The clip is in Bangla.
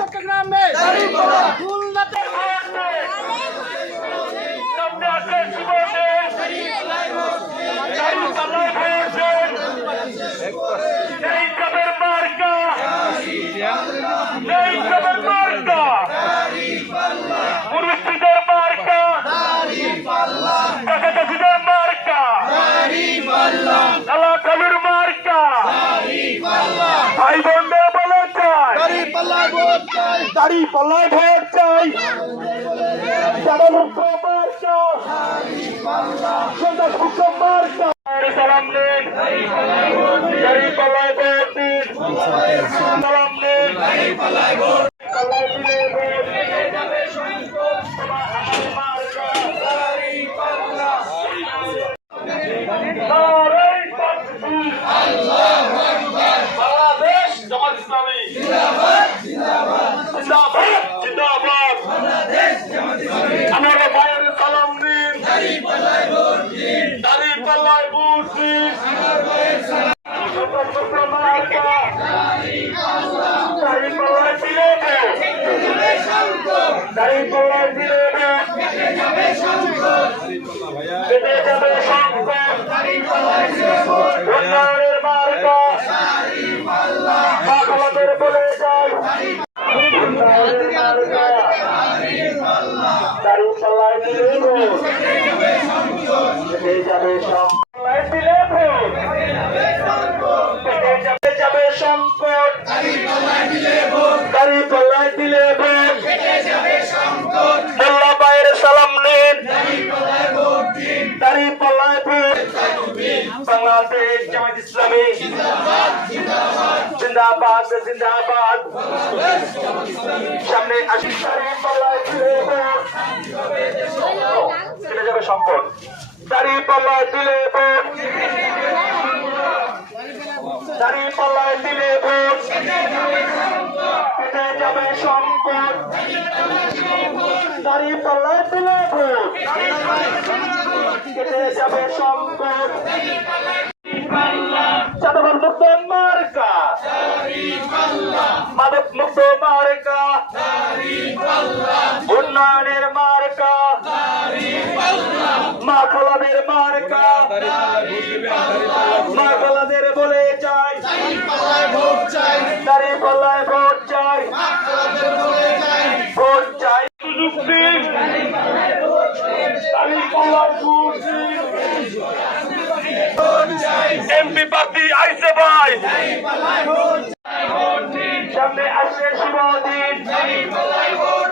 চট্টগ্রামে খুলনাতে ভাই বোনদের বলে চাই দাড়ি পাল্লায় ভোট চাই মুক্ত মার্কা সন্ত্রাস মুক্ত মার্কা সালাম নেন দাড়ি পাল্লায় ভোট দিন সালাম নেন পাল্লায় ভোট দিলে ভোট আমরা ভাইয়ের সালাম দিন দাড়ি পাল্লায় ভোট দিন দাড়ি পাল্লায় ভোট দিন দাড়ি পাল্লায় দিলে দাড়ি পাল্লায় দিলে কেটে যাবে সংকট উন্নয়নের মার্কা বাংলাদেশ বলে যায় উন্নয়নের মার্কা দাড়ি পাল্লায় দিলে কেটে যাবে সংকট দিলে কেটে যাবে সংকট দাড়ি পাল্লায় দিলে ভোট মোল্লা ভাইয়ের সালাম নেন দাড়ি পাল্লায় ভোট বাংলাদেশ জামায়াত ইসলামী জিন্দাবাদ জিন্দাবাদ সামনে আসি দাড়ি পাল্লায় দিলে ভোট কেটে যাবে সংকট দাড়ি পাল্লায় দিলে ভোট দাড়ি পাল্লায় দিলে ভোট কেটে যাবে সংকট দাড়ি পাল্লায় দিলে ভোট কেটে যাবে সংকট চাঁদাবাদ মুক্ত মার্কা মাদক মুক্ত মার্কা উন্নয়নের মার্কা মা খালাদের মার্কা মা খালাদের বলে চাই দাড়ি পাল্লায় ভোট চাই ভোট চাই সুযোগ দিন দাড়ি পাল্লায় ভোট দিন এমপি প্রার্থী আইসে ভাই সামনে আসছে শুভ দিন